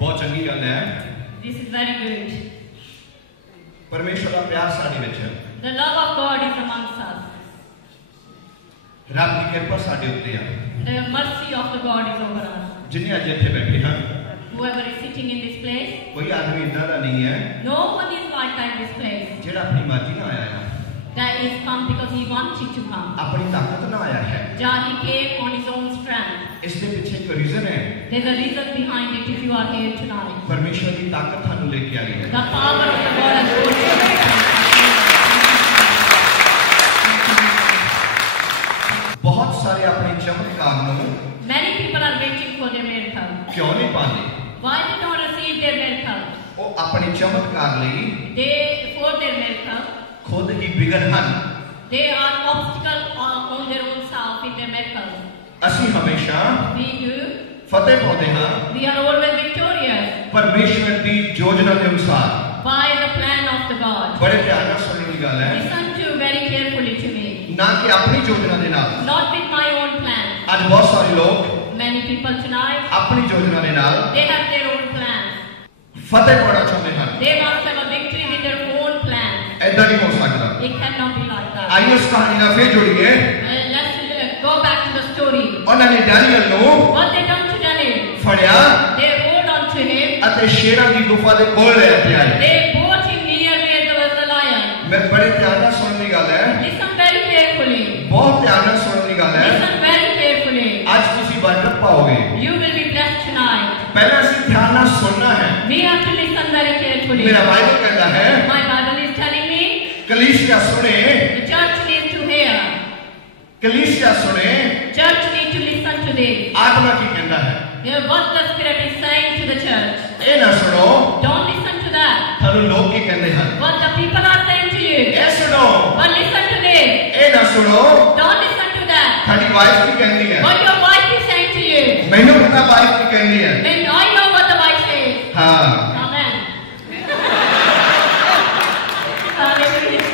बहुत चंगी गल है। This is very good. परमेश्वर का प्यार साडे विच है। The love of God is amongst us. रब की कृपा साडे उत्ते है। The mercy of the God is over us. जिन्हें अज इत्थे बैठे हैं, Whoever is sitting in this place, कोई आदमी इदां दा नहीं है no one is like that in this place. जिहड़ा अपनी मर्जी नाल आया है, That is come because he wanted to come. अपनी ताकत नाल आया है। Jah, he came on his own strength. इसके पीछे एक रीजन है। There's a reason behind it if you are here tonight. परमेश्वर की ताकत थानू लेके आई है। The power of the God has brought you. बहुत सारे अपने चमत्कार नू Many people are waiting for their miracle. क्यों नहीं पाते? Why did not receive their miracle? वो अपने चमत्कार लिए They, for their miracle, खुद ही बिगड़ हन। they are obstacle on their own self in their miracle. असी हमेशा We do. फतेह पाते हाँ We are always victorious परमेश्वर की योजना के अनुसार। by the plan of the God. बड़े ध्यान नाल सुनने की गल है। Listen to very carefully to me. ना कि अपनी योजना के नाल। Not with my own plan. आज बहुत सारे लोग Many people tonight, अपनी योजना के नाल they have their own plans. फतेह पाना चाहते हैं। They must have a victory with their own plan. ऐसा नहीं हो सकता। It cannot be like that. आइए इस कहानी ना फिर जोड़िए। Let's go back to the story. उन्होंने दानियल नू What they done to Daniel? फड़िया They hold on to him. अते शेरां की गुफा दे कोल ले आए। They brought him near where there was the lion. मैं बड़े ध्यान नाल सुनने की गल है। Listen very carefully. बहुत ध्यान नाल सुनने की गल है। Listen very carefully. आज तुसी बरकत पाओगे। You will be blessed tonight. पहले असी ध्यान नाल सुनना है। We have to listen very carefully. मेरा बाइबल कहता है My Bible is telling me कलीसिया सुने, the church needs to hear. कलीसिया सुने, Church needs to listen to this. आत्मा की कहता है। Hear what the Spirit is saying to the church. ए ना सुनो, Don't listen to that. थानू लोग की कहते हैं। What the people are saying to you. ए सुनो, But listen to this. ए ना सुनो, Don't listen to that. थाडी वाइफ की कहती है। What your wife is saying to you. मैनू पता वाइफ की कहती है। Then I know what the wife says. हाँ। Amen. Hallelujah.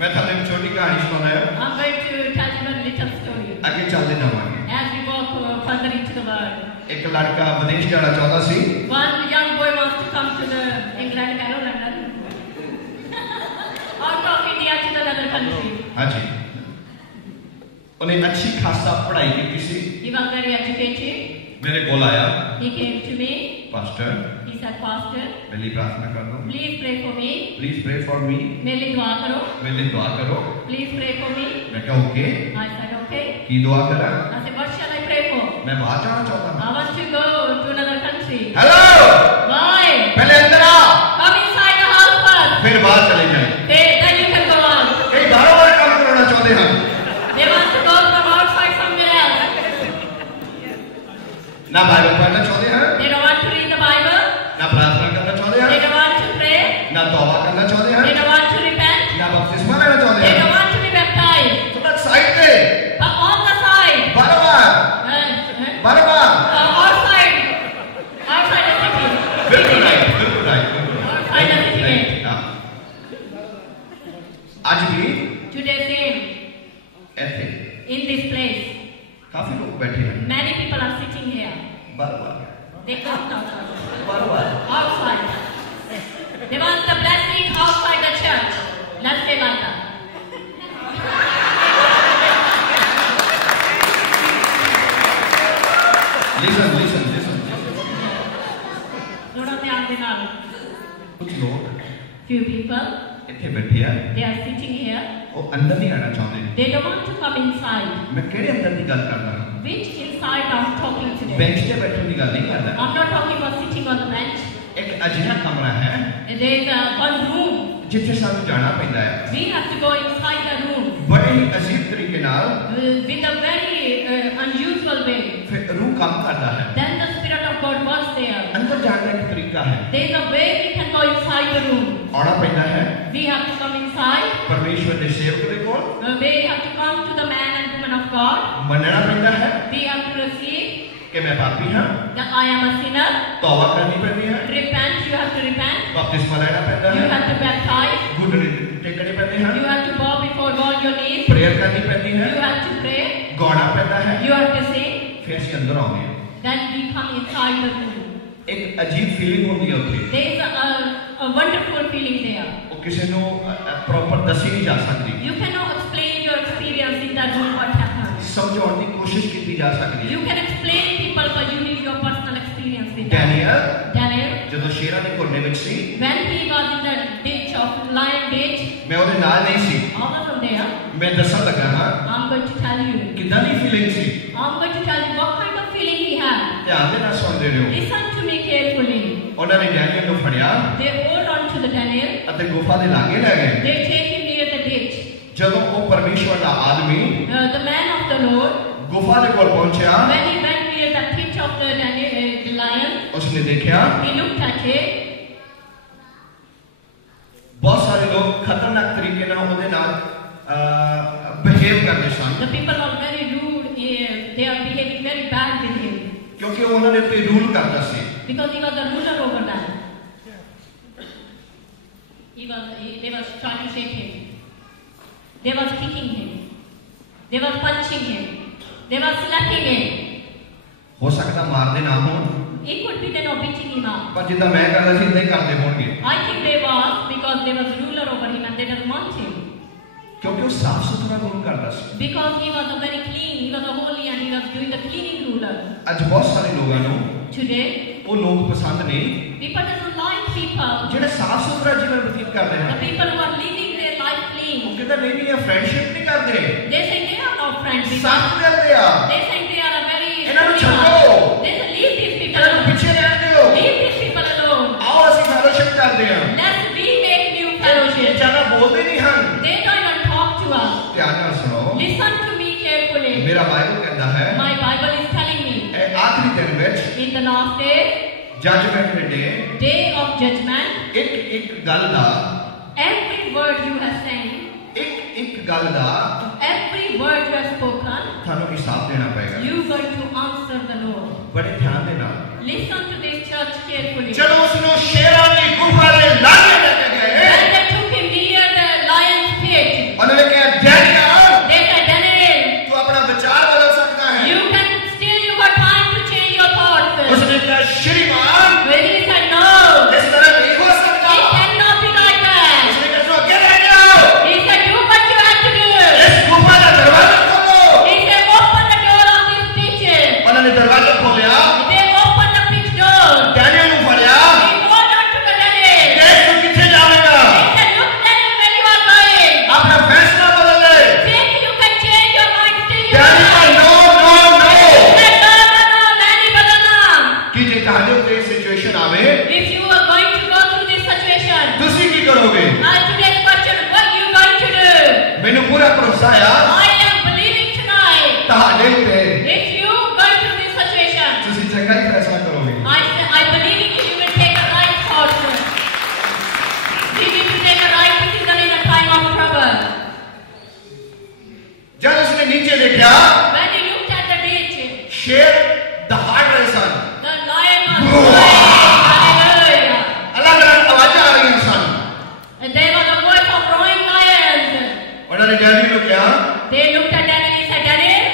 मैं थाने एक छोटी कहानी सुनाया। I'm going to tell you a little story. आगे चलते जावांगे। As we walk further into the world. एक लड़का विदेश जाना चाहता सी। One young boy wants to come to the England, hello London. Out of India to the other country. हाँ जी। उन्हें अच्छी खासा पढ़ाई की थी। He was very educated. मेरे कोल आया। He came to me. Pastor. He said, Pastor, मेरे लिए प्रार्थना कर दो। please pray for me. Please pray for me। मेरे लिए दुआ करो. मेरे लिए दुआ करो। Please pray for me. मैं कहा ओके। I said, okay. की दुआ करा? I said, what shall I pray for? मैं बाहर जाना चाहता हूँ। I want to go to another country. Hello. Why? पहले अंदर आओ। Come inside the house first. फिर बाहर चले जाएं। Then you can go on. कई बार काम करना चाहते हैं। They want to go from outside somewhere else. ना बाइबल पढ़ना चाहते हैं। They don't want to read the Bible. ना प्रार्थना करना चाहते They हैं। don't want to pray. ना तौबा करना चाहते They हैं। don't want to repent. ना बपतिस्मा लेना चाहते They हैं। don't want to be baptized. थोड़ा साइड पे। But on the side. बार-बार। बार-बार। Outside. Outside the city. बिल्कुल राइट, बिल्कुल राइट। Outside the city. हाँ। आज भी Today same. ऐसे In this place. काफी लोग बैठे हैं। Many people are sitting here. बार-बार। They come outside. बार-बार। Outside. They want the blessing outside the church. Let's say like that. Listen, listen, listen. थोड़ा ध्यान देना. कुछ लोग Few people, इतने बैठे हैं। they are sitting here. वो अंदर नहीं आना चाहते। They don't want to come inside. मैं केड़े अंदर की गल कर रहा हूँ। Which inside I'm talking today? Bench पे बैठने की गल नहीं कर रहा। I'm not talking about sitting on the bench. एक अजिहा कमरा है There is one room. जिथे सानू जाना पैंदा है। We have to go inside the room बड़े ही अजीब तरीके नाल with a very unusual way. फिर रूह काम करता है। Then the Spirit of God works there. अंदर जाने का एक तरीका है। There is a way we can go inside the room. आना पैंदा है। We have to come inside. परमेश्वर के सेवक दे कोल। We have to come to the man and woman of God. मनना पैंदा है We have to receive कि मैं पापी हाँ। that I am a sinner. तौबा करनी पैंदी है। Repent, you have to repent. बपतिस्मा लेना पैंदा You है। have to baptize. घुटने टेकने पैंदे हैं। You have to bow before God your knees. Prayer करनी पैंदी है। You have to pray. गाना पैंदा है। You have to sing. फिर ਅਸੀਂ ਅੰਦਰ ਆਉਂਦੇ ਹਾਂ। Then we come inside the room. एक अजीब फीलिंग होती है उत्थे। There is a wonderful feeling there. वो किसी को प्रॉपर दसी नहीं जा सकती। You cannot explain your experience in that room what happened. समझाने की कोशिश की जा सकती है। You can explain people, but you need your personal experience with that. Daniel ਜਦੋਂ ਸ਼ੇਰਾਂ ਦੇ ਘੁਰਨੇ ਵਿੱਚ ਸੀ, when he was in the ditch of lion ditch, मैं ਉਹਦੇ ਨਾਲ ਨਹੀਂ ਸੀ। I wasn't there. मैं ਦੱਸਣ ਲੱਗਾ ਹਾਂ I'm going to tell you. ਕਿੱਦਾਂ ਦੀ feeling C. I'm going to tell you what kind of feeling he had. ਧਿਆਨ ਦੇ ਨਾਲ ਸੁਣਦੇ ਰਹੋ। Listen to me carefully. ਉਹਨਾਂ ਨੇ ਡੈਨੀਅਲ ਨੂੰ ਫੜਿਆ They hold on to the Daniel. ਅਤੇ ਗੁਫਾ ਦੇ ਲਾਗੇ ਲੈ ਗਏ। They take him near the ditch. ਜਦੋਂ ਉਹ ਪਰਮੇਸ਼ਵਰ ਦਾ ਆਦਮੀ The man of the Lord, ਗੁਫਾ ਦੇ ਕੋਲ ਪਹੁੰਚਿਆ, when he went near the pit of the Daniel, the lion, ਉਸਨੇ ਦੇਖਿਆ he looked at it. ਬਹੁਤ ਸਾਰੇ ਲੋਕ ਖਤਰਨਾਕ ਤਰੀਕੇ ਨਾਲ ਉਹਦੇ ਨਾਲ ਬਿਹੇਵ ਕਰਦੇ ਸਨ। The people are very rude. They are behaving very bad with him ਕਿਉਂਕਿ ਉਹ ਉਹਨਾਂ ਦੇ ਉੱਤੇ ਰੂਲ ਕਰਦਾ ਸੀ। because he was the ruler over them. They was trying to shake him. They was kicking him. They was punching him. They was slapping him. ਹੋ ਸਕਦਾ ਮਾਰਦੇ ਨਾ ਹੋਣ, It could be they not beating him up. ਪਰ ਜਿੱਦਾਂ ਮੈਂ ਕਰਦਾ ਸੀ ਇਦਾਂ ਹੀ ਕਰਦੇ ਹੋਣਗੇ। I think they was because they was ruler over him and they didn't want him. ਕਿਉਂਕਿ ਉਹ ਸਾਫ਼ ਸੁਥਰਾ ਰੂਲ ਕਰਦਾ ਸੀ। Because he was a very clean, he was a holy and he was doing the cleaning ruler. ਅੱਜ ਬਹੁਤ ਸਾਰੇ ਲੋਕਾਂ ਨੂੰ Today, ਉਹ ਲੋਕ ਪਸੰਦ ਨਹੀਂ people doesn't like people. ਜਿਹੜੇ ਸਾਫ਼ ਸੁਥਰਾ ਜੀਵਨ ਬਤੀਤ ਕਰਦੇ The ਹਨ। people who are living their life ਉਹ clean. ਕਹਿੰਦੇ ਨਹੀਂ ਇਹ ਫਰੈਂਡਸ਼ਿਪ ਨਹੀਂ ਕਰਦੇ, They say they are not friends. ਸਾਥ ਕਰਦੇ ਆ। They say they are a very. ਇਹਨਾਂ ਨੂੰ ਛੱਡੋ। They say leave these people ਇਹਨਾਂ ਨੂੰ alone. ਪਿੱਛੇ ਰਹਿਣ ਦਿਓ। Leave these people alone. ਆਓ ਅਸੀਂ ਫੈਲੋਸ਼ਿਪ ਕਰਦੇ ਹਾਂ। Let's we make new ਇਹ fellowship. ਜ਼ਿਆਦਾ ਬੋਲਦੇ ਨਹੀਂ ਹਨ। They don't even talk to us. ਧਿਆਨ ਨਾਲ ਸੁਣੋ, Listen to me carefully. ਮੇਰਾ ਬਾਈਬਲ ਕਹਿੰਦਾ ਹੈ My Bible is telling me ਇਹ ਆਖਰੀ ਦਿਨ ਵਿੱਚ in the last day, judgement ਦੇ ਡੇ day of judgment, ਇੱਕ ਗੱਲ ਦਾ every word you have said, ਇੱਕ ਗੱਲ ਦਾ every word you have spoken, ਤੁਹਾਨੂੰ ਹਿਸਾਬ ਦੇਣਾ ਪਏਗਾ। you going to answer the Lord. ਬੜੇ ਧਿਆਨ ਦੇ ਨਾਲ Listen to this church carefully. ਜਦੋਂ ਉਸ ਨੂੰ ਸ਼ੇਰਾਂ ਦੀ ਗੁਫਾ ਦੇ ਲਾਗੇ ਲੈ ਕੇ ਗਏ, When they took him near the lion's pit, ਉਹਨਾਂ ਨੇ ਕਿਹਾ ਡੈਨੀਅਲ they said, Daniel, ਤੂੰ ਆਪਣਾ ਵਿਚਾਰ ਬਦਲ ਸਕਦਾ ਹੈ। you can still, you got time to change your thoughts. ਉਸਨੇ ਕਿਹਾ ਸ਼੍ਰੀਮਾਨ But he said, no, ਇਸ ਤਰ੍ਹਾਂ ਨਹੀਂ ਹੋ ਸਕਦਾ। it cannot be like that. ਉਸਨੇ ਕਿਹਾ ਤੂੰ ਅੱਗੇ ਲੈ ਜਾਓ, He said, do what you have to do. ਇਸ ਗੁਫਾ ਦਾ ਦਰਵਾਜ਼ਾ ਖੋਲੋ। He said, open the door of this pit. ਉਹਨਾਂ ਨੇ ਦਰਵਾਜ਼ਾ ਖੋਲਿਆ, They opened the pit door. Daniel ਨੂੰ ਫੜਿਆ, He called out to the Daniel. ਦੇਖ ਤੂੰ ਕਿੱਥੇ ਜਾਵੇਂਗਾ, He said, look, Daniel, where you are going. ਆਪਣਾ ਫੈਸਲਾ ਬਦਲ ਲੈ। Think you can change your mind till you Daniel die. No no no He said, no, Danny, badana. ਕਿ ਜੇ ਤੁਹਾਡੇ ਉੱਤੇ ਸਿਚੁਏਸ਼ਨ ਆਵੇ If you are going to go through this situation, ਤੁਸੀਂ ਕੀ ਕਰੋਗੇ? today's question, what you going to do? ਮੈਨੂੰ ਪੂਰਾ ਭਰੋਸਾ ਆ I am believing tonight, ਤੁਹਾਡੇ ਉੱਤੇ if you going through this situation, ਤੁਸੀਂ ਚੰਗਾ ਹੀ ਫੈਸਲਾ ਕਰੋਗੇ। I believe in you will take a right thought. You need to take a right decision in a time of trouble. ਜਦ ਉਸਨੇ ਨੀਚੇ ਦੇਖਿਆ, When he looked at the ditch, ਸ਼ੇਰ ਦਹਾੜ ਰਹੇ ਸਨ, the lion was roaring. Hallelujah. ਅਲੱਗ ਅਲੱਗ ਆਵਾਜ਼ਾਂ ਆ ਰਹੀਆਂ ਸਨ। And there was a voice of roaring lions. ਉਹਨਾਂ ਨੇ ਡੈਡੀ ਨੂੰ ਕਿਹਾ They looked at Daniel and said, Daniel,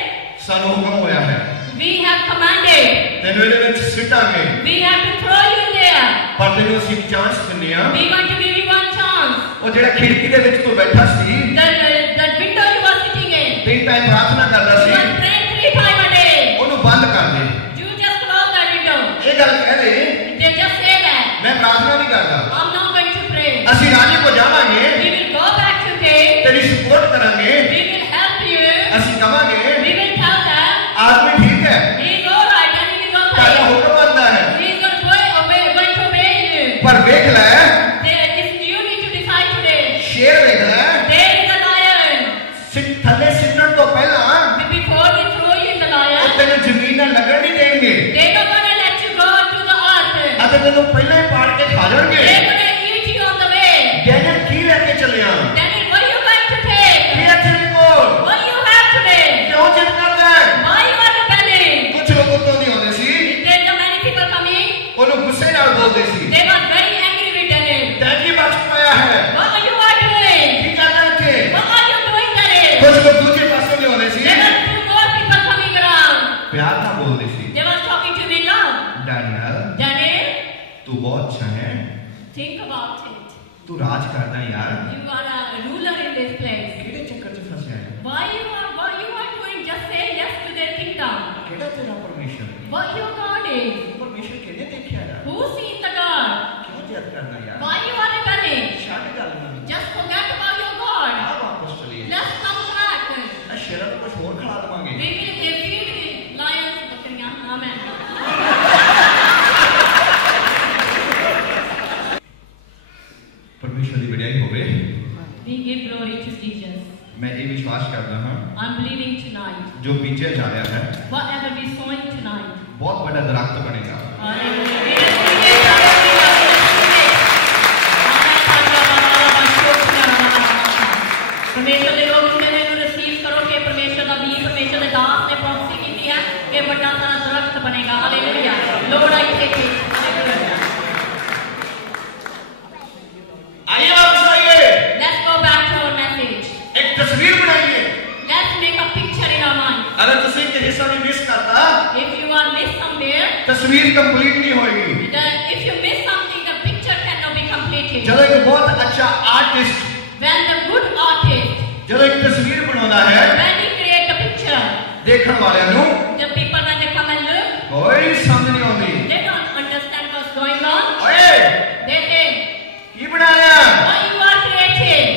ਸਾਨੂੰ ਹੁਕਮ ਹੋਇਆ ਹੈ, we have commanded. ਤੈਨੂੰ ਇਹਦੇ ਵਿੱਚ ਸਿੱਟਾਂਗੇ, We have to throw you there. ਪਰ ਤੈਨੂੰ ਅਸੀਂ ਇੱਕ ਚਾਂਸ ਦਿੰਦੇ ਹਾਂ। We're going to give you one chance. ਉਹ ਜਿਹੜਾ ਖਿੜਕੀ ਦੇ ਵਿੱਚ ਤੂੰ ਬੈਠਾ ਸੀ, The window you were sitting in, ਤਿੰਨ ਟਾਈਮ ਪ੍ਰਾਰਥਨਾ ਕਰਦਾ you C, must pray 3 times a day. ਉਹਨੂੰ ਬੰਦ ਕਰ ਦੇ। You just close that window. ਇਹ ਗੱਲ ਕਹਿ ਦੇ, They just say that. ਮੈਂ ਪ੍ਰਾਰਥਨਾ ਨਹੀਂ ਕਰਦਾ, I'm not going to pray. ਅਸੀਂ ਰਾਜੇ ਕੋ ਜਾਵਾਂਗੇ, We will go back today. ਤੇਰੀ ਸਪੋਰਟ ਕਰਾਂਗੇ, We will help you. ਅਸੀਂ ਕਵਾਂਗੇ We will tell them ਆਦਮੀ ਠੀਕ ਹੈ, he's all right and he is ਤੁਹਾਡਾ okay. ਹੁਕਮ ਮੰਨਦਾ ਹੈ, He's going to obey you. ਪਰ ਵੇਖ ਲੈ You need to decide today. ਸ਼ੇਰ ਵੇਖ ਲੈ, There is a lion. ਥੱਲੇ ਸਿੱਟਣ ਤੋਂ ਪਹਿਲਾਂ Before we throw you in the ਉਹ lion, ਤੈਨੂੰ ਜ਼ਮੀਨ ਨਾਲ ਲੱਗਣ ਨਹੀਂ ਦੇਣਗੇ they're not going to let you go to the earth. ਅਤੇ ਤੈਨੂੰ ਪਹਿਲਾਂ ਹੀ ਪਾੜ ਕੇ ਖਾ ਜਾਣਗੇ। They're going to eat you on the way. Daniel ਕੀ ਲੈ ਕੇ ਚੱਲਿਆ? Daniel, what you going to take? ਕੀ ਇੱਥੇ ਨਹੀਂ ਕੋਲ? What you have today? ਕਿਉਂ ਜਿੱਦ ਕਰਦਾ ਹੈ? Why you are rebelling? ਕੁਝ ਲੋਕ ਉੱਤੋਂ ਦੀ ਆਉਂਦੇ ਸੀ, There's so many people coming. ਉਹਨੂੰ ਗੁੱਸੇ ਨਾਲ ਬੋਲਦੇ ਸੀ, They were very angry with Daniel. Daddy ਬਚ ਪਾਇਆ ਹੈ, What are you are doing? ਕੀ ਕਰਨਾ ਇੱਥੇ? What are you doing, Daniel? ਕੁਝ ਲੋਕ ਦੂਜੇ ਪਾਸੇ ਵੀ ਆਉਂਦੇ ਸੀ, There were 2 more people coming around. ਪਿਆਰ ਨਾਲ ਬੋਲਦੇ ਸੀ, They were talking to me now. Daniel Daniel, तू बहुत अच्छा है, Think about it. तू राज करता है यार, You are a ruler in this place. केड़े चक्कर च फंसे है, Why you are doing? Just say yes to their kingdom. केड़ा तेरा परमेश्वर है, What your God is? परमेश्वर केने देखा यार, Who seen the God? क्यों जिद करना यार, Why you are rebelling? शादी गल नहीं, Just forget about your God. आ वापस चलिए, Let's come back. आ शेरा तो कुछ और खिला देवांगे, We will defeat the lions. Amen. परमेश्वर की बढ़ाई होवे, We give glory to Jesus. मैं ये विश्वास करता हूँ, I'm believing tonight. जो बीजा जा रहा है, Whatever we sowing tonight. बहुत बड़ा दरख्त बनेगा, परमेश्वर के लोग इन्हें रिसीव करोगे, परमेश्वर का बीज, परमेश्वर के दास ने प्रॉमिस की है कि बड़ा सारा दरख्त बनेगा। Hallelujah. Lord I take it. Hallelujah. आइए वापस आइए, Let's go back to our message. एक तस्वीर बनाइए, Let's make a picture in our mind. अगर तुसी के हिस्सा नहीं मिस करता, If you are missed somewhere, तस्वीर कंप्लीट नहीं होगी, if you miss something, the picture cannot be completed. जब एक बहुत अच्छा artist, When the good artist, जब एक तस्वीर बनाता है, when he create a picture, देखने वाले नु the people when they come and look, कोई समझ नहीं आती, they don't understand what's going on. ओए They say, की बना रहा, what you are creating,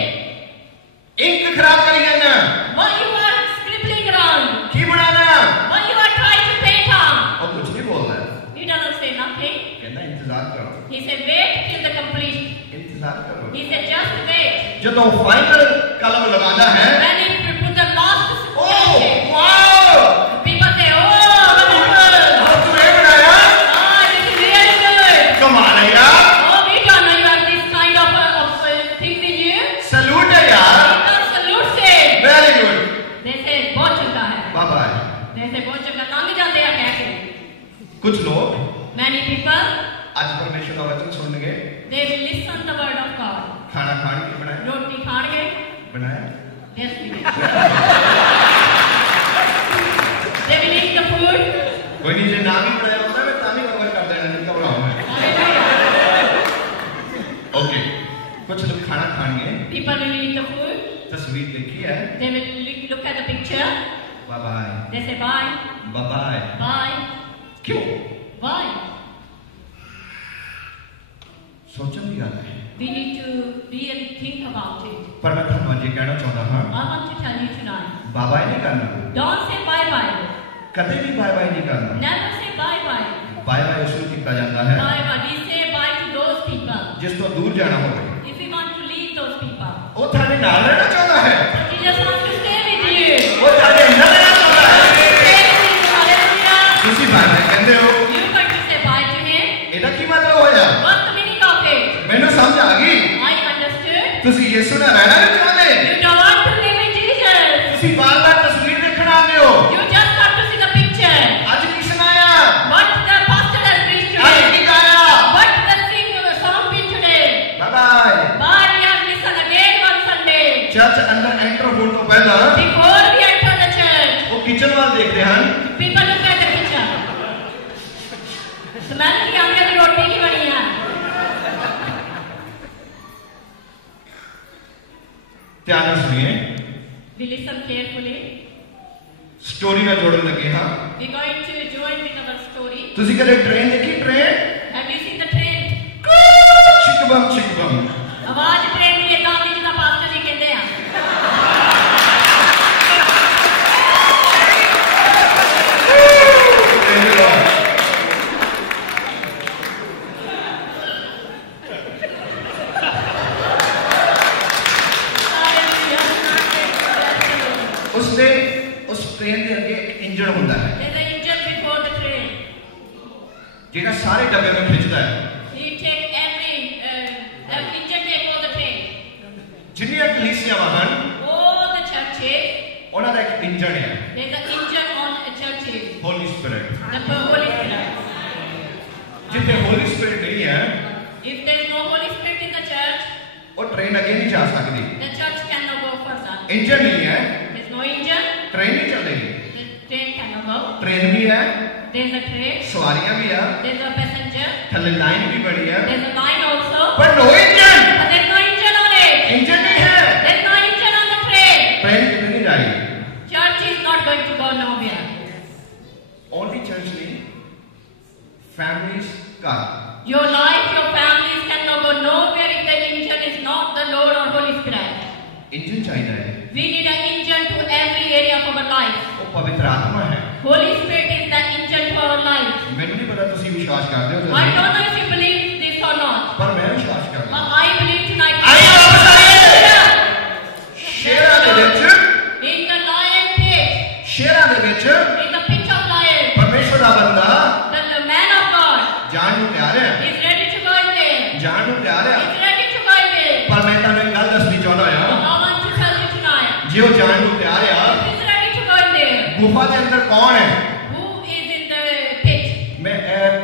ink खराब करी जाना, what you are scribbling around, की बनाना, what you are trying to paint on. और कुछ नहीं बोलता है, He doesn't say nothing. कहना इंतजार करो, He said, wait till the complete. इंतजार करो, He said, just wait. जब वो फाइनल कलम लगाना है, When he put the last oh touch, wow, people say, oh, wonderful. और तूने बनाया, Oh, this is really good. कमाल है यार, Oh, we don't know you have this kind of things in you. Salute है यार, People salute say. Very good, They say, बहुत चंगा है. Bye bye. They say, बहुत चंगा. तांगे जाते हैं कह के. कुछ लोग Many people, आज परमेश्वर का वचन सुनेंगे, they will listen the word of God. खाना खाने के बनाए, रोटी खाएंगे. बनाया, Yes, we will. They will eat the food. कोई नहीं जो नाम ही बनाया होता है, मैं तामी कवर कर देना, नहीं घबराओ मैं, ओके, कुछ लोग खाना खाएंगे, People will eat the food. तस्वीर देखी है, They will look at the picture. Bye bye, They say, bye, bye bye, bye, क्यों? why? सोचन की बात है, We need to really think about it. पर मैं थानू आज ये कहना चाहता हूँ, I want to tell you tonight. Bye bye नहीं करना, Don't say bye-bye. कदे भी बाय बाय नहीं करना, Never say bye-bye. Bye bye उसको किया जाता है, Bye-bye. We say bye to those people. जिस तो दूर जाना होगा, If we want to leave those people. वो थाने नाल रहना चाहता है, He just wants to stay with you. वो थाने अंदर रहना चाहता है, Stay with you. Hallelujah. तुसी बाय बाय कहते हो, You're going to say bye to him. ਇਹਦਾ ਕੀ ਮਤਲਬ ਹੋਇਆ? What's the meaning of it? ਮੈਨੂੰ ਸਮਝ ਆ ਗਈ, I understood. ਤੁਸੀਂ ਯਿਸੂ ਨਾਲ ਰਹਿਣਾ ਨਹੀਂ ਚਾਹੁੰਦੇ, You don't want to live with Jesus. ਤੁਸੀਂ ਬਾਰ-ਬਾਰ ਤਸਵੀਰ ਦੇਖਣ ਆਉਂਦੇ ਹੋ, You just want to see the picture. ਅੱਜ ਕੀ ਸੁਣਾਇਆ, What the pastor has preached ਅੱਜ today. ਕੀ ਗਾਇਆ, What the song been today. Bye bye. Bye. We have listened again one Sunday. Church ਅੰਦਰ ਐਂਟਰ ਹੋਣ ਤੋਂ ਪਹਿਲਾਂ Before we enter the church, ਉਹ kitchen ਵੱਲ ਦੇਖਦੇ ਹਨ, people look at the kitchen. Smell की आगे की रोटी की बनी है. ਧਿਆਨ ਨਾਲ ਸੁਣੀਏ, We listen carefully. ਸਟੋਰੀ ਨਾਲ ਜੋੜਨ ਲੱਗੇ ਹਾਂ, We're going to join with our story. ਤੁਸੀਂ ਕਦੇ ਟ੍ਰੇਨ ਦੇਖੀ, train Have you seen the train? ਚਿਕਬਮ ਚਿਕਬਮ, आवाज ट्रेन की एक आदमी जिसका पास्टर जी कहते हैं. उसने उस ट्रेन के अगे एक इंजन होता है, There's an engine before the train. ਜਿਹੜਾ ਸਾਰੇ ਡੱਬੇ ਨੂੰ ਖਿੱਚਦਾ ਹੈ, He take every engine take all the train. ਜਿੰਨੀਆਂ ਕਲੀਸਿਆਵਾਂ ਹਨ, All the churches, ਉਹਨਾਂ ਦਾ ਇੱਕ ਇੰਜਨ ਹੈ, there's an engine on the churches. Holi spirit, The Holy Spirit. ਜਿੱਥੇ ਹੋਲੀ ਸਪਿਰਿਟ ਨਹੀਂ ਹੈ, If there's no Holy Spirit in the church, ਉਹ train ਅੱਗੇ ਨਹੀਂ ਜਾ ਸਕਦੀ, the church cannot go further. Engine ਨਹੀਂ ਹੈ, There's no engine, ट्रेन नहीं चलेगी, the train cannot go. Train भी है, There's a train, सवारियां भी है, there's a passenger, थल्ले लाइन भी बड़ी है, There's a line also. पर no engine, But there's no engine on it. Engine नहीं है, There's no engine on the train. Train कितने नहीं जाएगी. Church is not going to go nowhere. Only church नहीं, families car. Your life, your families cannot go nowhere if the engine is not the Lord or Holy Spirit. Engine चाहिए है, We need an engine to every area of our life. वो पवित्र आत्मा है. Holy Spirit is the engine to our life. मैंने नहीं पता तुसी विश्वास करते हो I don't know if you believe this or not, पर मैं विश्वास करता हूं. but I believe tonight. आइए वापस आइए. शेरा दे विच, In the lion pit, Shera they which in the pit of lions, परमेश्वर दा बंदा the man of God जान ਨੂੰ ਤਿਆਰ ਹੈ. is ready to go in there. ਜਾਣ ਨੂੰ ਤਿਆਰ ਹੈ. He's ready to go in there. ਪਰ ਮੈਂ ਤੁਹਾਨੂੰ ਇੱਕ ਗੱਲ ਦੱਸਣੀ ਚਾਹੁੰਦਾ I ਹਾਂ. want to tell you tonight. ਜੇ ਉਹ ਜਾਣ ਨੂੰ ਤਿਆਰ ਆ, He's ready to go in there. ਗੁਫਾ ਦੇ ਅੰਦਰ ਕੌਣ ਹੈ? Who is in the pit? ਮੈਂ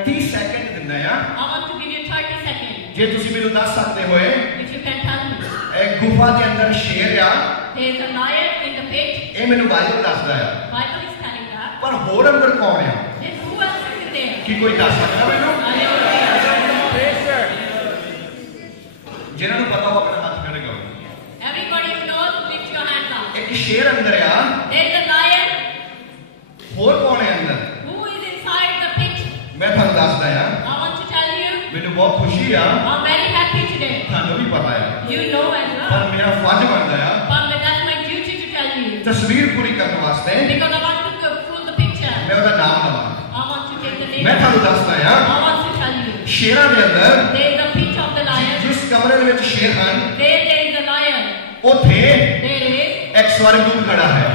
30 ਸੈਕਿੰਡ ਦਿੰਦਾ ਆ. I want to give you 30 seconds. ਜੇ ਤੁਸੀਂ ਮੈਨੂੰ ਦੱਸ ਸਕਦੇ ਹੋਏ, If you can tell me. ਇਹ ਗੁਫਾ ਦੇ ਅੰਦਰ ਸ਼ੇਰ ਆ, There is a lion in the pit. ਇਹ ਮੈਨੂੰ ਬਾਈਬਲ ਦੱਸਦਾ ਆ. Bible is telling that. ਪਰ ਹੋਰ ਅੰਦਰ ਕੌਣ ਆ? Then who else is in there? ਕੀ ਕੋਈ ਦੱਸ ਸਕਦਾ ਮੈਨੂੰ? ਜਿਹਨਾਂ ਨੂੰ ਪਤਾ ਉਹ ਆਪਣਾ ਹੱਥ ਖੜੇਗਾ. Everybody who knows, lift your hands up. ਇੱਕ ਸ਼ੇਰ ਅੰਦਰ ਆ, There is a lion. ਹੋਰ ਕੌਣ ਹੈ ਅੰਦਰ? Who is inside the pit? ਮੈਂ ਤੁਹਾਨੂੰ ਦੱਸਦਾ ਆ. I want to tell you. ਮੈਨੂੰ ਬਹੁਤ ਖੁਸ਼ੀ ਆ, I'm very happy today. ਤੁਹਾਨੂੰ ਵੀ ਪਤਾ ਆ, You know as well. ਪਰ ਮੇਰਾ ਫਰਜ਼ ਬਣਦਾ ਆ But that's my duty to tell you. ਤਸਵੀਰ ਪੂਰੀ ਕਰਨ ਵਾਸਤੇ Because I want to pull the picture. ਮੈਂ ਉਹਦਾ ਨਾਮ ਲਵਾਂ. I want to take the name. ਮੈਂ ਤੁਹਾਨੂੰ ਦੱਸਦਾ ਆ, I want to tell you. ਸ਼ੇਰਾਂ ਦੇ ਅੰਦਰ There is a pit of the lion. ਜਿਸ ਕਮਰੇ ਦੇ ਵਿੱਚ ਸ਼ੇਰ ਹਨ, There is a lion. ਉੱਥੇ There is. ਇੱਕ ਸਵਰਗਦੂਤ ਖੜਾ ਹੈ.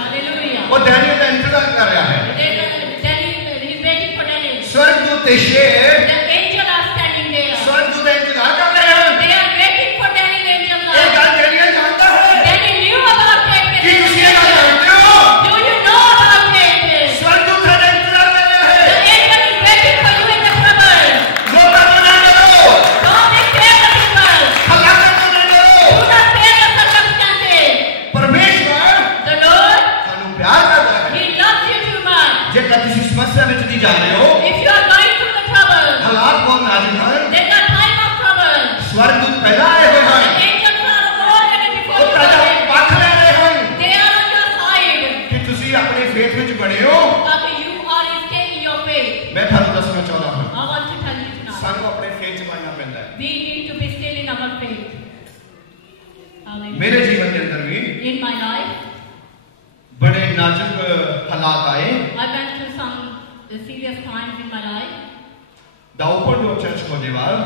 Hallelujah. ਉਹ ਡੈਨੀਅਲ ਦਾ ਇੰਤਜ਼ਾਰ ਕਰ ਰਿਹਾ ਹੈ. He's waiting for Daniel. ਸਵਰਗਦੂਤ ਤੇ ਸ਼ੇਰ The angels are standing there. ਸਵਰਗਦੂਤ ਦਾ ਇੰਤਜ਼ਾਰ ਕਰ ਰਹੇ ਹਨ. They are waiting for Daniel. Angels ਇਹ are. ਗੱਲ ਡੈਨੀਅਲ ਜਾਣਦਾ ਹੈ. Daniel knew about ਕੀ ਤੁਸੀਂ ਇਹ it. ਗੱਲ ਜਾਣਦੇ ਹੋ? Do you know about it? ਸਵਰਗਦੂਤ ਦਾ ਇੰਤਜ਼ਾਰ ਕਰ ਰਿਹਾ The ਹੈ. angel is waiting for you in the trouble. ਲੋਕਾਂ ਨੂੰ ਨਾ ਡਰੋ, Don't be fear the people. ਹਲਾਕਤ ਨੂੰ ਨਾ ਡਰੋ. Do not fear the circumstances. ਪਰਮੇਸ਼ਵਰ The Lord, ਸਾਨੂੰ ਪਿਆਰ ਕਰਦਾ ਹੈ. He loves you too much. ਜੇਕਰ ਤੁਸੀਂ ਸਮੱਸਿਆ ਵਿੱਚ ਨਹੀਂ ਜਾ ਰਹੇ ਹੋ, If you are going through the trouble, ਹਾਲਾਤ ਬਹੁਤ ਨਾਜ਼ੁਕ ਹਨ, there's a time of trouble. ਸਵਰਗਦੂਤ ਪਹਿਲਾਂ ਆਏ ਹੋਏ The ਹਨ. angels are already before ਉਹ you. ਤੁਹਾਡਾ ਪੱਖ ਲੈ ਰਹੇ ਹਨ They are on your side. ਕਿ ਤੁਸੀਂ ਆਪਣੇ ਫੇਥ ਵਿੱਚ ਬਣੇ ਹੋ. That you are staying in your faith. ਮੈਂ ਤੁਹਾਨੂੰ ਦੱਸਣਾ ਚਾਹੁੰਦਾ ਹਾਂ, I want to tell you tonight. ਸਾਨੂੰ ਆਪਣੇ ਫੇਥ 'ਚ ਬਣਨਾ ਪੈਂਦਾ ਹੈ. We need to be still in our faith. Hallelujah. ਮੇਰੇ ਜੀਵਨ ਦੇ ਅੰਦਰ ਵੀ In my life, ਬੜੇ ਨਾਜ਼ੁਕ ਹਾਲਾਤ ਆਏ. I went through some serious times in my life. ਦਾ ਓਪਨ ਡੋਰ ਚਰਚ ਕੋਜੇਵਾਲ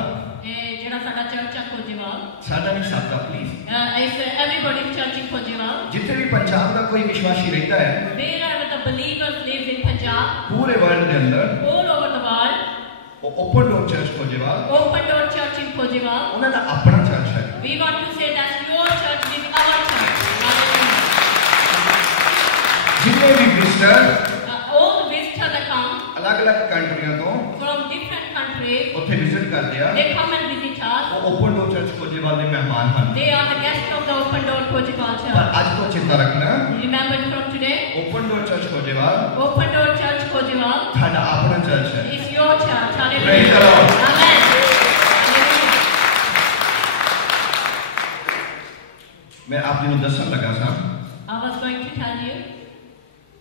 ਜਿਹੜਾ ਸਾਡਾ ਚਰਚ ਹੈ ਖੋਜੇਵਾਲ, ਸਾਡਾ ਨਹੀਂ ਸਾਡਾ ਪਲੀਜ਼. ਇਸ everybody's church in ਖੋਜੇਵਾਲ. ਜਿੱਥੇ ਵੀ ਪੰਜਾਬ ਦਾ ਕੋਈ ਵਿਸ਼ਵਾਸੀ ਰਹਿੰਦਾ ਹੈ, Wherever the believers live in Punjab, ਪੂਰੇ ਵਰਲਡ ਦੇ ਅੰਦਰ all over the world, ਉਹ Open Door Church Kojewal Open Door Church in Khojewal. ਉਹਨਾਂ ਦਾ ਆਪਣਾ ਚਰਚ ਹੈ. We want to say that your church is our church. Hallelujah. ਜਿੰਨੇ ਵੀ visitor All the visitors that come ਅਲੱਗ-ਅਲੱਗ ਕੰਟਰੀਆਂ ਤੋਂ from different countries, ਉੱਥੇ visit ਕਰਦੇ ਆ, they come and visit us. ਉਹ ਓਪਨ ਡੋਰ ਚਰਚ ਕੋਜੇਵਾਲ ਦੇ ਮਹਿਮਾਨ ਹਨ. They are the guests of the Open Door Khojewal ਪਰ Church. ਅੱਜ ਤੋਂ ਚਿੰਤਾ ਰੱਖਣਾ, Remember from today, Open Door Church Kojewal Open Door Church Khojewal ਤੁਹਾਡਾ ਆਪਣਾ ਚਰਚ ਹੈ. is your church. Praise Hallelujah. the Lord. Amen. Hallelujah. ਮੈਂ ਆਪ ਜੀ ਨੂੰ ਦੱਸਣ ਲੱਗਾ ਸਾਂ, I was going to tell you,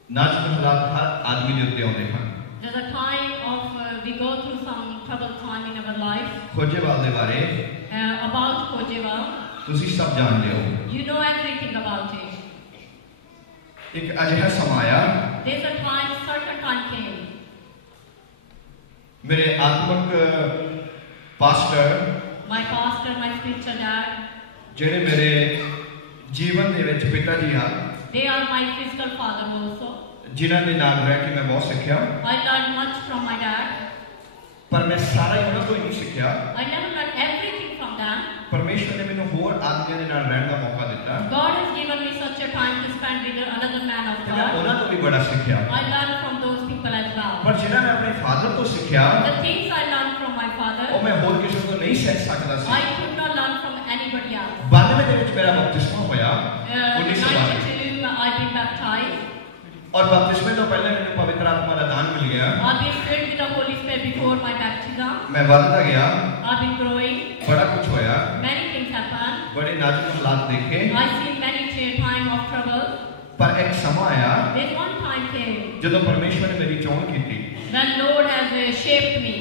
ਨਾਜ਼ੁਕ ਹਾਲਾਤ ਹਰ ਆਦਮੀ ਦੇ ਉੱਤੇ ਆਉਂਦੇ ਹਨ. there's a time of we go through some troubled time in our life. Khojewal ਦੇ ਬਾਰੇ About Khojewal, ਤੁਸੀਂ ਸਭ ਜਾਣਦੇ ਹੋ. you know everything about it. ਇੱਕ ਅਜਿਹਾ ਸਮਾਂ ਆਇਆ, There's a time, certain time came. ਮੇਰੇ ਆਤਮਿਕ pastor My pastor, my spiritual dad, ਜਿਹੜੇ ਮੇਰੇ ਜੀਵਨ ਦੇ ਵਿੱਚ ਪਿਤਾ ਜੀ ਹਨ, they are my physical father also. ਜਿਨ੍ਹਾਂ ਦੇ ਨਾਲ ਰਹਿ ਕੇ ਮੈਂ ਬਹੁਤ ਸਿੱਖਿਆ, I learned much from my dad. ਪਰ ਮੈਂ ਸਾਰਾ ਹੀ ਉਹਨਾਂ ਤੋਂ ਹੀ ਨਹੀਂ ਸਿੱਖਿਆ. I never learned everything from them. ਪਰਮੇਸ਼ਵਰ ਨੇ ਮੈਨੂੰ ਹੋਰ ਆਦਮੀਆਂ ਦੇ ਨਾਲ ਰਹਿਣ ਦਾ ਮੌਕਾ ਦਿੱਤਾ God has given me such a time to spend with another man of ਤੇ ਮੈਂ God. ਉਹਨਾਂ ਤੋਂ ਵੀ ਬੜਾ ਸਿੱਖਿਆ. I learned from those people as well. ਪਰ ਜਿਹੜਾ ਮੈਂ ਆਪਣੇ ਫਾਦਰ ਤੋਂ ਸਿੱਖਿਆ, The things I learned from my father, ਉਹ ਮੈਂ ਹੋਰ ਕਿਸੇ ਤੋਂ ਨਹੀਂ ਸਿੱਖ ਸਕਦਾ ਸੀ. I could not learn from anybody else. 92 ਦੇ ਵਿੱਚ ਮੇਰਾ ਬਪਤਿਸਮਾ ਹੋਇਆ, 1992 92, I've been baptized. और बपतिस्मे तो पहले मैंने पवित्र आत्मा का दान मिल गया। I've been filled with the Holy Spirit before my baptism. मैं बढ़ता गया, I've been growing. बड़ा कुछ होया, Many things happened. बड़े नाजुक हालात देखे, I've seen many time of trouble. पर एक समय आया There's one time came जब परमेश्वर ने मेरी चोन की थी। when Lord has shaped me.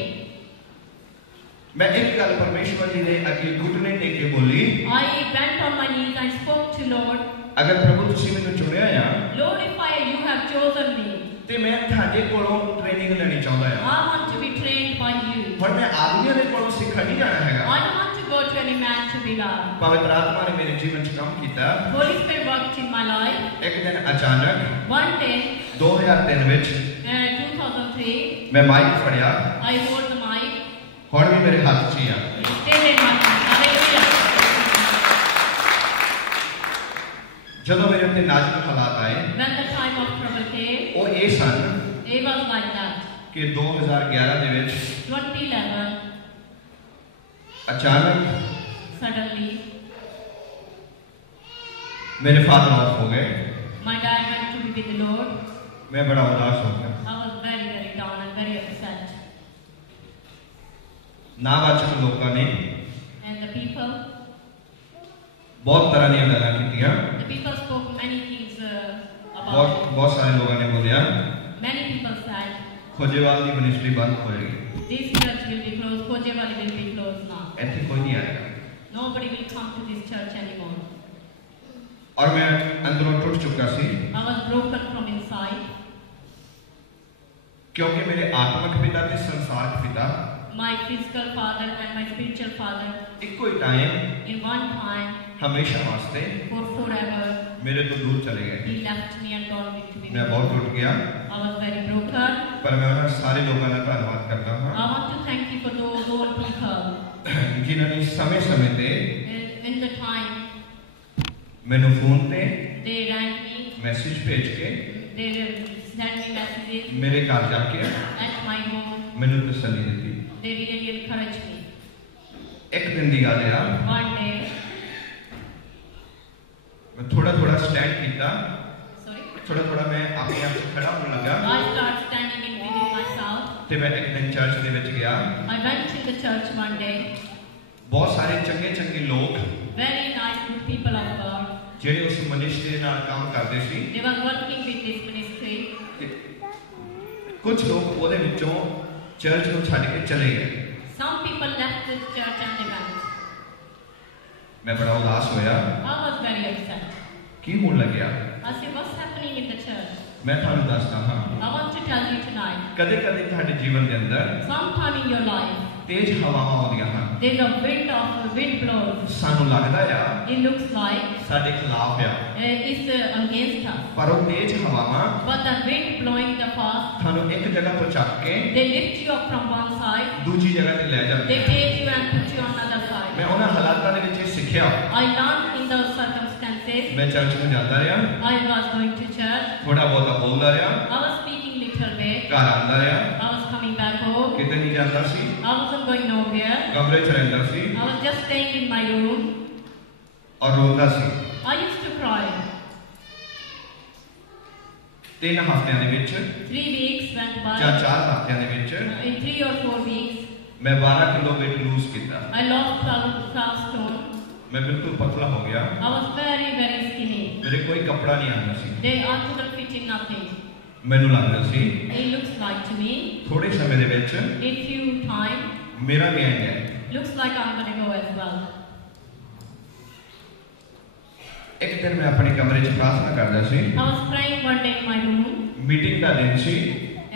मैं एक गल परमेश्वर जी ने अगे घुटने टेके बोली, I went on my knees and spoke to Lord. अगर प्रभु तुसी मैनू चुनिया आ, Lord, if you have chosen me, ते मैं थाडे कोलों ट्रेनिंग लेनी चाहता I हां। want to be trained by you. पर मैं आदमियों दे कोलों सिखा नहीं जाना हैगा। I don't want to go to any man to be loved. पवित्र आत्मा ने मेरे जीवन च काम कीता। Holy Spirit worked in my life. एक दिन अचानक One day, 2003 विच 2003, मैं mic फड़िया, I hold the mic. हुण भी मेरे हाथ च ही आ। It stayed in my hand. Hallelujah. ਜਦੋਂ ਮੇਰੇ ਉੱਤੇ ਨਾਜ਼ੁਕ ਹਾਲਾਤ ਆਏ, When the time of trouble came, ਉਹ ਇਹ ਸਨ it was like that. ਕਿ 2011 ਦੇ ਵਿੱਚ 2011, ਅਚਾਨਕ suddenly, मेरे फादर ऑफ हो गए। my dad went to be with the Lord. मैं बड़ा उदास हो गया। I was very, very down and very upset. नावाचक लोगों ने And the people बहुत तरह ਦੀਆਂ ਗੱਲਾਂ ਕੀਤੀਆਂ। spoke many things about बहुत it. बहुत सारे लोगों ने बोलिया Many people said, खोजेवाल ਦੀ मिनिस्ट्री बंद होएगी, this church will be closed, Kojewali will be closed now. ਇੱਥੇ ਕੋਈ ਨਹੀਂ ਆਏਗਾ। Nobody will come to this church anymore. और मैं अंदरों टूट चुका सी, I was broken from inside. क्योंकि मेरे आत्मिक पिता ते संसारिक पिता My physical father and my spiritual father, ਇੱਕੋ ਹੀ टाइम in one time, हमेशा वास्ते for forever, मेरे तो दूर चले गए। he left me and gone to be मैं with बहुत me. टूट गया, I was very broken. पर मैं उन्हें सारे लोगों का धन्यवाद करता I हूँ want to thank you for those old people. जिन्होंने समय समय ते In the time, मैनू फोन ते they rang me, मैसेज भेज के they sent me messages मेरे घर जाके at my home. मैनू तसल्ली दी। They really encouraged me. एक दिन की गल है, One day, मैं थोड़ा थोड़ा स्टैंड किया, sorry, थोड़ा थोड़ा मैं अपने आप से खड़ा होने लगा। I started standing in within myself. ते मैं एक दिन चर्च दे विच गया, I went to the church one day. बहुत सारे चंगे चंगे लोग Very nice good people of God. ਜਿਹੜੇ ਉਸ ਮਿਨਿਸਟਰੀ ਨਾਲ ਕੰਮ ਕਰਦੇ ਸੀ, They were working with this ministry. ਕੁਝ ਲੋਕ ਉਹਦੇ ਵਿੱਚੋਂ ਚਰਚ ਨੂੰ ਛੱਡ ਕੇ ਚਲੇ ਗਏ। Some people left the church and they went. मैं बड़ा उदास होया, I was very upset. की होने लग्या? I said, what's happening in the church? मैं थानू दसदा हां, I want to tell you tonight. कदे कदे ਤੁਹਾਡੇ ਜੀਵਨ ਦੇ ਅੰਦਰ Sometime in your life, ਤੇਜ਼ ਹਵਾਵਾਂ ਆਉਂਦੀਆਂ ਹਨ। there's a wind blows. ਸਾਨੂੰ ਲੱਗਦਾ ਆ It looks like ਸਾਡੇ ਖਿਲਾਫ ਆ, it's against us. ਪਰ ਉਹ ਤੇਜ਼ ਹਵਾਵਾਂ But the wind blowing the fast, ਤੁਹਾਨੂੰ ਇੱਕ ਜਗ੍ਹਾ ਤੋਂ ਚੱਕ ਕੇ they lift you up from one side, ਦੂਜੀ ਜਗ੍ਹਾ ਤੇ ਲੈ ਜਾਂਦੇ। they take you and put you on another side. ਮੈਂ ਉਹਨਾਂ ਹਾਲਾਤਾਂ ਦੇ ਵਿੱਚ ਇਹ ਸਿੱਖਿਆ। I learned in those circumstances. ਮੈਂ ਚਰਚ ਨੂੰ ਜਾਂਦਾ ਰਿਹਾ, I was going to church. ਥੋੜਾ ਬਹੁਤਾ ਬੋਲਦਾ ਰਿਹਾ, I was speaking little bit. ਘਰ ਆਉਂਦਾ ਰਿਹਾ, I was coming back home. ਕਿਤੇ ਨਹੀਂ ਜਾਂਦਾ ਸੀ, I wasn't going nowhere. ਕਮਰੇ 'ਚ ਰਹਿੰਦਾ ਸੀ I was just staying in my room. ਔਰ ਰੋਂਦਾ ਸੀ। I used to cry. 3 ਹਫ਼ਤਿਆਂ ਦੇ ਵਿੱਚ 3 weeks went by. ਜਾਂ 4 ਹਫ਼ਤਿਆਂ ਦੇ ਵਿੱਚ In 3 or 4 weeks, ਮੈਂ 12 ਕਿਲੋ weight lose ਕੀਤਾ। I lost 12 stone. मैं बिल्कुल पतला हो गया, I was very, very skinny. मेरे कोई कपड़ा नहीं आना सी। They actually fitting nothing. मैनू लगदा सी It looks like to me, थोड़े समय दे विच in few time, मेरा भी एंड है। looks like I'm gonna go as well. एक दिन मैं अपने कमरे च प्रार्थना करदा सी। I was praying one day in my room. Meeting का दिन सी,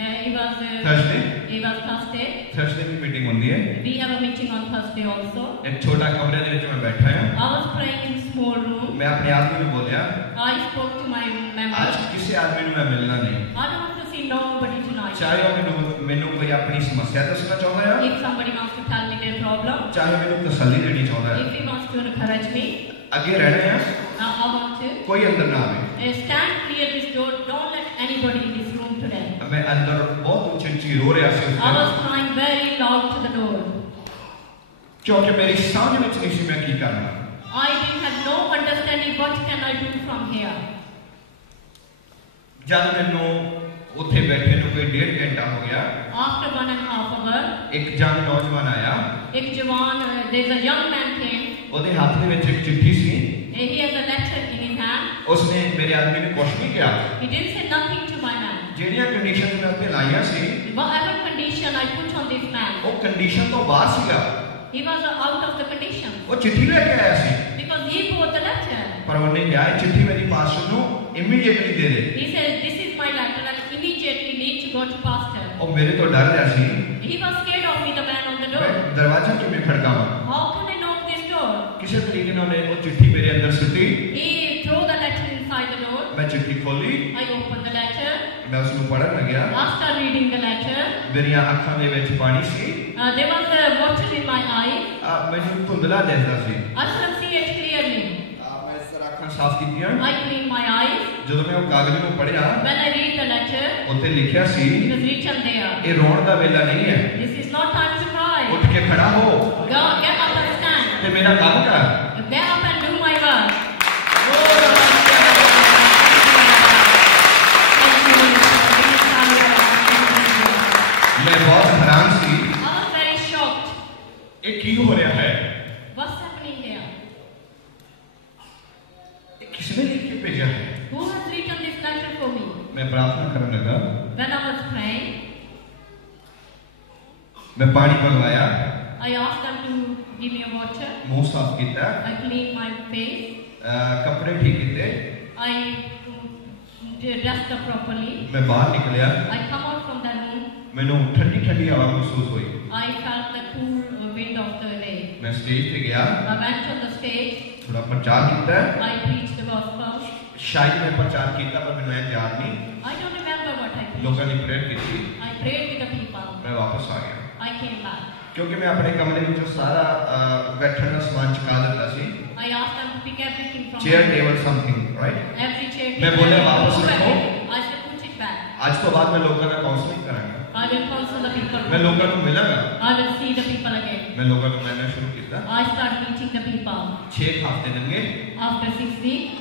It was Thursday। Thursday. Thursday भी मीटिंग होंदी है। We have a meeting on Thursday also. एक छोटा कमरे दे विच मैं बैठा हां। I was praying in small room. मैं अपने आदमी नू बोलिया, I spoke to my आज members. किसी आदमी नू मैं मिलना नहीं, I don't want to see nobody tonight. चाहे वो मैनू कोई अपनी समस्या दसना चाहता है, If somebody wants to tell me their problem, चाहे मैनू तसल्ली देनी चाहता है, if he wants to encourage me, अगे रहने हैं, I want to. कोई अंदर ना आवे। Stand clear this door. Don't let anybody in this room today. मैं अंदर बहुत ऊंची ऊंची रो रहा सी उस I दिन, was crying very loud to the door. क्योंकि मेरी समझ में नहीं सी मैं की करना। I didn't have no understanding what can I do from here. जब मैनू उत्थे बैठे नूं कोई 1.5 घंटा हो गया, After 1.5 hours, एक जंग नौजवान आया, एक जवान, there's a young man came. ਉਹਦੇ ਹੱਥ ਦੇ ਵਿੱਚ ਇੱਕ ਚਿੱਠੀ ਸੀ। He has a letter in his hand. उसने मेरे आदमी ने कुछ नहीं किया। He didn't say nothing to my man. ਜਿਹੜੀਆਂ ਕੰਡੀਸ਼ਨ ਮੈਂ ਉੱਤੇ ਲਾਈਆਂ ਸੀ, Whatever condition I put on this man, ਉਹ ਕੰਡੀਸ਼ਨ ਤੋਂ ਬਾਹਰ ਸੀਗਾ। he was out of the condition ਉਹ ਚਿੱਠੀ ਲੈ ਕੇ ਆਇਆ ਸੀ, because he brought the letter. ਪਰ ਉਹਨੇ ਕਿਹਾ ਇਹ ਚਿੱਠੀ ਮੇਰੀ ਪਾਸਟਰ ਨੂੰ ਇਮੀਡੀਏਟਲੀ ਦੇ ਦੇ। He said, "This is my letter, and immediately need to go to pastor." ਉਹ ਮੇਰੇ ਤੋਂ ਡਰ ਰਿਹਾ ਸੀ। He was scared of me, the man on the ਮੈਂ door. ਦਰਵਾਜ਼ਾ ਕਿਵੇਂ ਖੜਕਾਵਾਂ? How can I knock this door? ਕਿਸੇ ਤਰੀਕੇ ਨਾਲ ਉਹਨੇ ਉਹ ਚਿੱਠੀ ਮੇਰੇ ਅੰਦਰ ਸੁੱਟੀ। He threw the letter inside the door. ਮੈਂ ਚਿੱਠੀ ਖੋਲੀ, I opened the letter. ਮੈਂ ਉਸ ਨੂੰ ਪੜ੍ਹਨ ਲੱਗਿਆ। I started reading the letter. ਮੇਰੀਆਂ ਅੱਖਾਂ ਦੇ ਵਿੱਚ ਪਾਣੀ ਸੀ। There was water in my eye. ਮੈਨੂੰ ਧੁੰਦਲਾ ਦਿਸਦਾ ਸੀ। I couldn't see it clearly. ਮੈਂ ਇਸ ਤਰ੍ਹਾਂ ਅੱਖਾਂ ਸਾਫ਼ ਕੀਤੀਆਂ। I cleaned my eyes. ਜਦੋਂ ਮੈਂ ਉਹ ਕਾਗਜ਼ ਨੂੰ ਪੜ੍ਹਿਆ, When I read the letter, ਉੱਤੇ ਲਿਖਿਆ ਸੀ it was written there. ਇਹ ਰੋਣ ਦਾ ਵੇਲਾ ਨਹੀਂ ਹੈ, This is not time to cry. ਉੱਠ ਕੇ ਖੜਾ ਹੋ Go, get up and stand. ਤੇ ਮੇਰਾ ਕੰਮ ਕਰ। Get up and do my work. मैं बहुत हैरान सी, I was very shocked. ये की हो रहा है? What's happening here? ये किसने लिख के भेजा है? Who has written this letter for me? मैं प्रार्थना करने लगा, When I was praying, मैं पानी मंगवाया, I asked them to give me a water. मुंह साफ किया, I cleaned my face. कपड़े ठीक किए, I dressed up properly. मैं बाहर निकलिया, I come out from the room. मैंने ठंडी ठंडी हवा महसूस हुई। I felt the cool wind of the day. मैं स्टेज पे गया, I went on the stage. थोड़ा प्रचार किया, I preached the gospel. शायद मैं प्रचार किया पर मैंने याद नहीं। I don't remember what I preached. लोगों ने प्रेयर की थी, I prayed with the people. मैं वापस आ गया I came back. क्योंकि मैं अपने कमरे में जो सारा बैठने का सामान चुका देता सी, I asked them to pick everything from chair table something, right? every chair. मैं बोला वापस Move रखो। everything. I said put it back. आज तो बाद में लोगों का counselling करांगा, I will counsel the people. मैं लोगों को मिलांगा, I will see the people again. मैं लोगों को मिलना शुरू किया। I start meeting the people. 6 हफ्ते लंघे, After 6 weeks,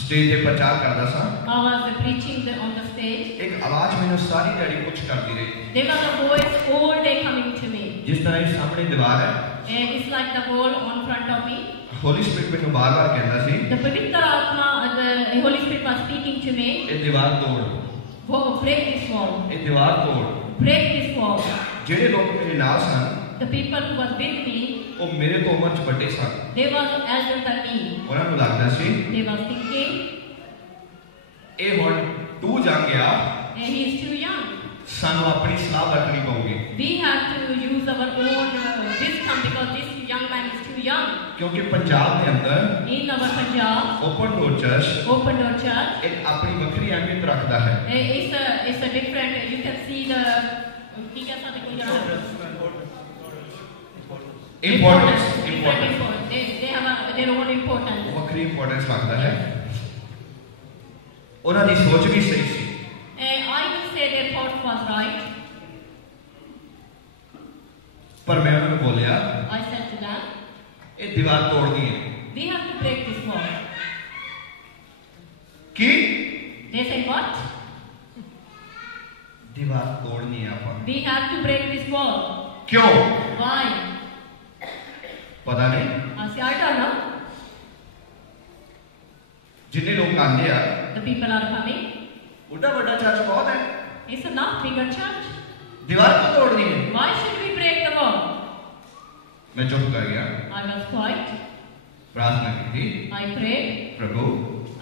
स्टेज पे प्रचार करता सा, I was preaching on the stage. एक आवाज मैंने सारी दिहाड़ी कुछ करती रही, There was a voice all day coming to me. जिस तरह इस सामने दीवार है, It's like the wall on front of me. Holi spirit मैंने बार-बार कहता सी, The Pavitra Atma, the Holy Spirit was speaking to me. ये दीवार तोड़, Break this wall. ये दीवार तोड़। Break this wall. ਜਿਹੜੇ ਲੋਕ ਮੇਰੇ ਨਾਲ ਸਨ, The people who was with me, ਉਹ ਮੇਰੇ ਤੋਂ ਉਮਰ 'ਚ ਵੱਡੇ ਸਨ। they was elder than me. ਉਹਨਾਂ ਨੂੰ ਲੱਗਦਾ ਸੀ They was thinking, ਇਹ ਹੁਣ ਤੂੰ ਜਾ ਗਿਆ, he is too young. ਸਾਨੂੰ ਆਪਣੀ ਸਲਾਹ ਵਰਤਣੀ ਪਊਗੀ, We have to use our own wisdom because this young man is too young. ਕਿਉਂਕਿ ਪੰਜਾਬ ਦੇ ਅੰਦਰ In our Punjab, open Door church Open Door Church, ਇੱਕ ਆਪਣੀ ਵੱਖਰੀ ਅਹਿਮੀਅਤ ਰੱਖਦਾ ਹੈ। it's a different. You can see the. ਕੀ ਕਹਿ ਸਕਦੇ ਕੋਈ importance Different importance. They have their own importance. ਵੱਖਰੀ ਇੰਪੋਰਟੈਂਸ ਰੱਖਦਾ ਹੈ। ਉਹਨਾਂ ਦੀ ਸੋਚ ਵੀ ਸਹੀ ਸੀ। I will say their thought was right. ਪਰ ਮੈਂ ਉਹਨਾਂ ਨੂੰ ਬੋਲਿਆ, I said to them, ਇਹ ਦੀਵਾਰ ਤੋੜਨੀ ਹੈ। we have to break this wall. Ki? They say what? ਦੀਵਾਰ ਤੋੜਨੀ ਹੈ ਆਪਾਂ। We have to break this wall. ਕਿਉਂ? Why? ਪਤਾ ਨਹੀਂ। I say I don't know. ਜਿੰਨੇ ਲੋਕ ਆਉਂਦੇ ਆ, The people are coming. ਉੱਡਾ ਵੱਡਾ ਚਰਚ ਬਹੁਤ ਹੈ, It's a not bigger church. ਦੀਵਾਰ ਕਿਉਂ ਤੋੜਨੀ ਹੈ? Why should we break the wall? ਮੈਂ ਚੁੱਪ ਕਰ ਗਿਆ, I was quiet. ਪ੍ਰਾਰਥਨਾ ਕੀਤੀ, I prayed. ਪ੍ਰਭੂ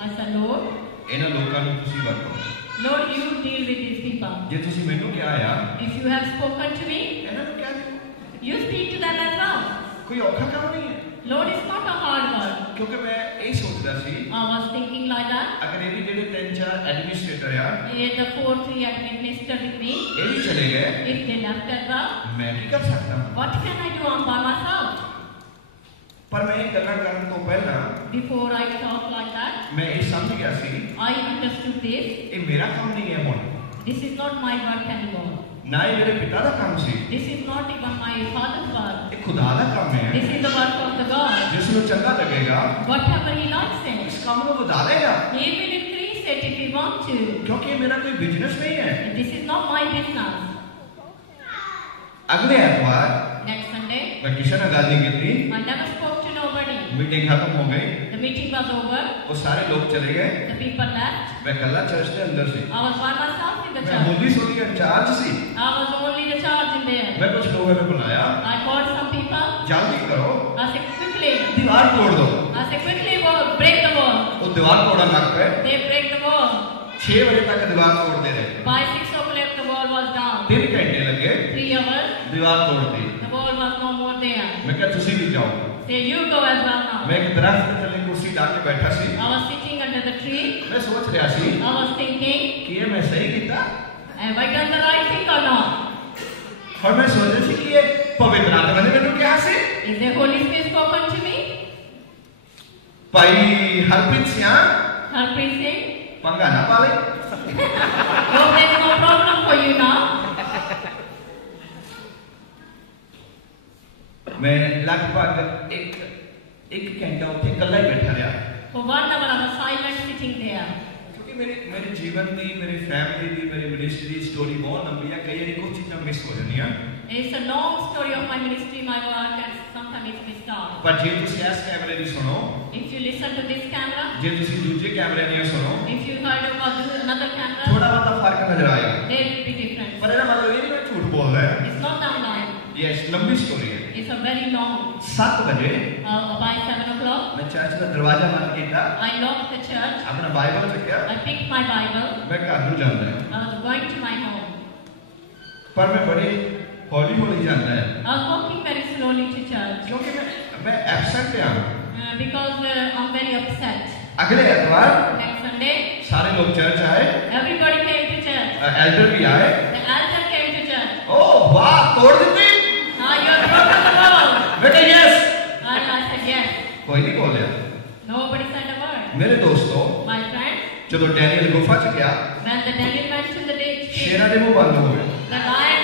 I said, Lord, ਇਹਨਾਂ ਲੋਕਾਂ ਨੂੰ ਤੁਸੀਂ ਵਰਤੋ। Lord, you deal with these people. ਜੇ ਤੁਸੀਂ ਮੈਨੂੰ ਕਿਹਾ ਆ, If you have spoken to me, ਇਹਨਾਂ ਨੂੰ ਕਿਹਾ ਦਿਓ। you speak to them as well. ਕੋਈ ਔਖਾ ਕੰਮ ਨਹੀਂ ਹੈ, Lord, it's not a hard word. ਕਿਉਂਕਿ ਮੈਂ ਇਹ ਸੋਚਦਾ ਸੀ I was thinking like that. ਅਗਰ ਇਹ ਵੀ ਜਿਹੜੇ 3-4 ਐਡਮਿਨਿਸਟ੍ਰੇਟਰ ਆ, The 4-3 administrator with me, ਇਹ ਵੀ ਚਲੇ ਗਏ, if they left as well, ਮੈਂ ਕੀ ਕਰ ਸਕਦਾ? what can I do by myself? ਪਰ ਮੈਂ ਇਹ ਗੱਲਾਂ ਕਰਨ ਤੋਂ ਪਹਿਲਾਂ Before I talk like that, ਮੈਂ ਇਹ ਸਮਝ ਗਿਆ ਸੀ I understood this. ਇਹ ਮੇਰਾ ਕੰਮ ਨਹੀਂ ਹੈ ਹੁਣ, This is not my work anymore. ना ही मेरे पिता का काम सी, This is not even my father's work. ये खुदा का काम है This is the work of the God. जिसमें चंगा लगेगा Whatever He likes it, इस काम को बढ़ा देगा He will increase it if He wants to. क्योंकि ये मेरा कोई बिजनेस नहीं है। This is not my business. अगले एतवार Next Sunday, मैं किसी ने गाल नहीं की थी, I never spoke to nobody. Meeting खत्म हो गई, The meeting was over. वो सारे लोग चले गए, The people left. मैं कल्ला चर्च के अंदर सी, I was by myself in the मैं church. होली सोली इंचार्ज सी, I was only the charge in there. मैं कुछ लोगों ने बुलाया, I called some people. जल्दी करो, I said, quickly. दीवार तोड़ दो। I said, quickly, break the wall. वो दीवार तोड़ा लग पे, They break the wall. 6 बजे तक दीवार तोड़ दे रहे, By 6 o'clock, the wall was down. 3 घंटे लगे, 3 hours, दीवार तोड़ दी। the wall was no more there. मैं क्या तुसी भी जाओ, Say, you go as well now. मैं एक दरख्त के थल्ले कुर्सी डाल के बैठा सी, I was sitting under the tree. मैं सोच रहा सी I was thinking, कि ये मैं सही किया, have I done the right thing or not? और मैं सोच रही थी कि ये पवित्र आत्मा ने मेरे को क्या से Is the Holy Spirit spoken to me? भाई हरप्रीत सिंह Harpreet Singh? पंगा ना पाले, Hope there's no problem for you now. मैं लगभग एक घंटा उत्थे कल्ला ही बैठा रहा, For 1 hour, I was silent sitting there. क्योंकि मेरे जीवन की, मेरी फैमिली की, मेरी मिनिस्ट्री की स्टोरी बहुत लंबी है, कई बार कुछ चीज़ां मिस हो जानियां, It's a long story of my ministry, my work, and sometimes it's missed out. पर जे तुसी इस कैमरे दी सुनो, If you listen to this camera, जे तुसी दूसरे कैमरे दी सुनो, if you heard about another camera, थोड़ा बहुत फर्क नजर आएगा, there will be difference. पर ਇਹਦਾ मतलब ये नहीं मैं झूठ बोल रहा है, It's not that long. Yes लंबी स्टोरी है। It's a very long. 7 बजे By 7 o'clock, मैं चर्च का दरवाजा बंद किया, I locked the church. अपना बाइबल चुकिया, I picked my Bible. मैं घर ਨੂੰ ਜਾਂਦਾ ਹਾਂ, I was going to my home. पर मैं बड़े हौली हौली जाता है, I was walking very slowly to church क्योंकि मैं एब्सेंट था। because I'm very upset. अगले एतवार Next Sunday, सारे लोग चर्च आए, everybody came to church. Elder भी आए, The elder came to church. ओह वाह तोड़ दी, You have broken the wall. बेटा yes, And I said yes. कोई नहीं बोलिया। Nobody said a word. मेरे दोस्तों My friend, ਜਦੋਂ ਡੈਨੀਅਲ ਗੁਫਾ ਚ ਗਿਆ, when the Daniel went to the ditch, ਸ਼ੇਰਾਂ ਦੇ ਮੂੰਹ ਬੰਦ ਹੋ ਗਏ, the lion